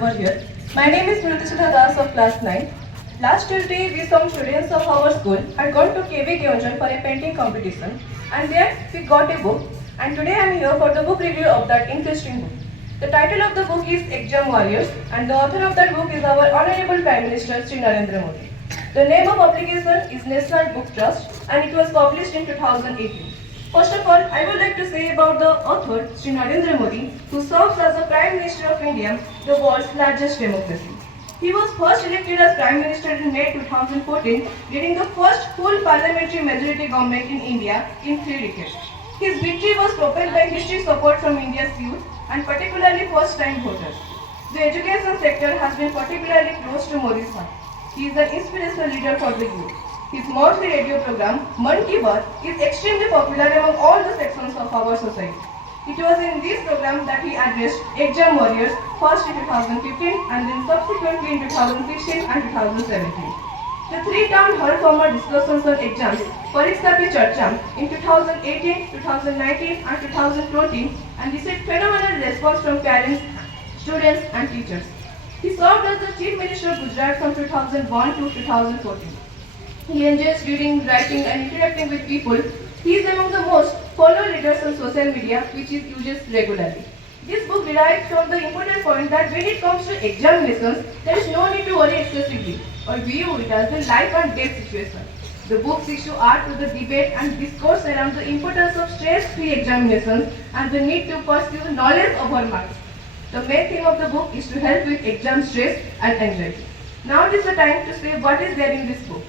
over here. My name is Nrutisudha Das of class 9. Last Tuesday, we some students of our school had gone to KV Gyonjan for a painting competition, and there we got a book. And today I am here for the book review of that interesting book. The title of the book is Exam Warriors, and the author of that book is our Honorable Prime Minister Sri Narendra Modi. The name of publication is National Book Trust, and it was published in 2018. First of all, I would like to say about the author, Sri Narendra Modi, who serves as the Prime Minister of India, the world's largest democracy. He was first elected as Prime Minister in May 2014, leading the first full parliamentary majority government in India in 3 decades. His victory was propelled by historic support from India's youth and particularly first-time voters. The education sector has been particularly close to Modi's heart. He is an inspirational leader for the youth. His monthly radio program, Man Ki Baat, is extremely popular among all the sections of our society. It was in this program that he addressed Exam Warriors first in 2015 and then subsequently in 2016 and 2017. The 3 town hall format discussions on exams, Pariksha Pe Charcha, in 2018, 2019 and 2020 and received phenomenal response from parents, students and teachers. He served as the Chief Minister of Gujarat from 2001 to 2014. He enjoys reading, writing and interacting with people. He is among the most followed leaders on social media, which he uses regularly. This book derives from the important point that when it comes to examinations, there is no need to worry excessively or view it as a life and death situation. The book seeks to add to the debate and discourse around the importance of stress-free examinations and the need to pursue knowledge over marks. The main theme of the book is to help with exam stress and anxiety. Now it is the time to say what is there in this book.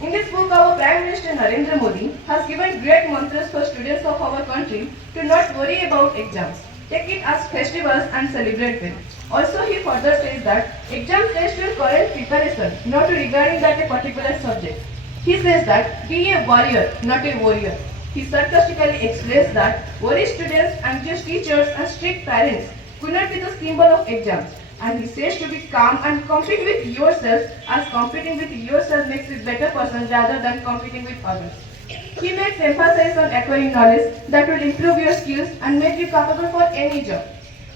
In this book, our Prime Minister Narendra Modi has given great mantras for students of our country to not worry about exams. Take it as festivals and celebrate them. Also, he further says that exams test your current preparation, not regarding that a particular subject. He says that be a warrior, not a warrior. He sarcastically explains that worried students, anxious teachers and strict parents could not be the symbol of exams. And he says to be calm and compete with yourself, as competing with yourself makes you a better person rather than competing with others. He makes emphasis on acquiring knowledge that will improve your skills and make you capable for any job.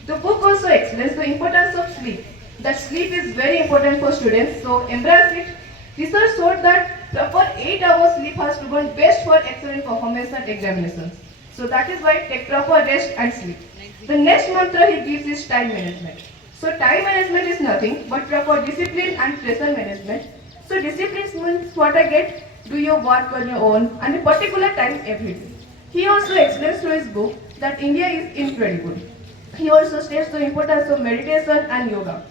The book also explains the importance of sleep. That sleep is very important for students, so embrace it. Research showed that proper 8 hours sleep has proven best for excellent performance at examinations. So that is why take proper rest and sleep. The next mantra he gives is time management. So time management is nothing but proper discipline and pressure management. So discipline means what I get, do your work on your own and a particular time every day. He also explains through his book that India is incredible. He also states the importance of meditation and yoga.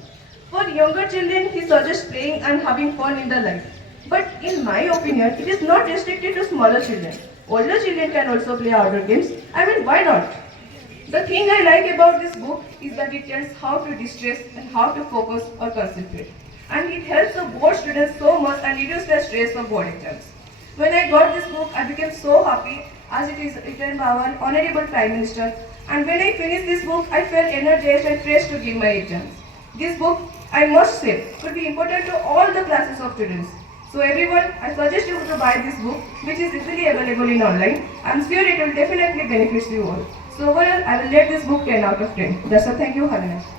For younger children, he suggests playing and having fun in the life. But in my opinion, it is not restricted to smaller children. Older children can also play outdoor games. I mean, why not? The thing I like about this book is that it tells how to distress and how to focus or concentrate. And it helps the board students so much and reduces the stress of board exams. When I got this book, I became so happy as it is written by our Honorable Prime Minister. And when I finished this book, I felt energized and fresh to give my exams. This book, I must say, could be important to all the classes of students. So everyone, I suggest you to buy this book, which is easily available in online. I am sure it will definitely benefit you all. So overall, I will rate this book 10 out of 10. That's all. Thank you. Have a nice day.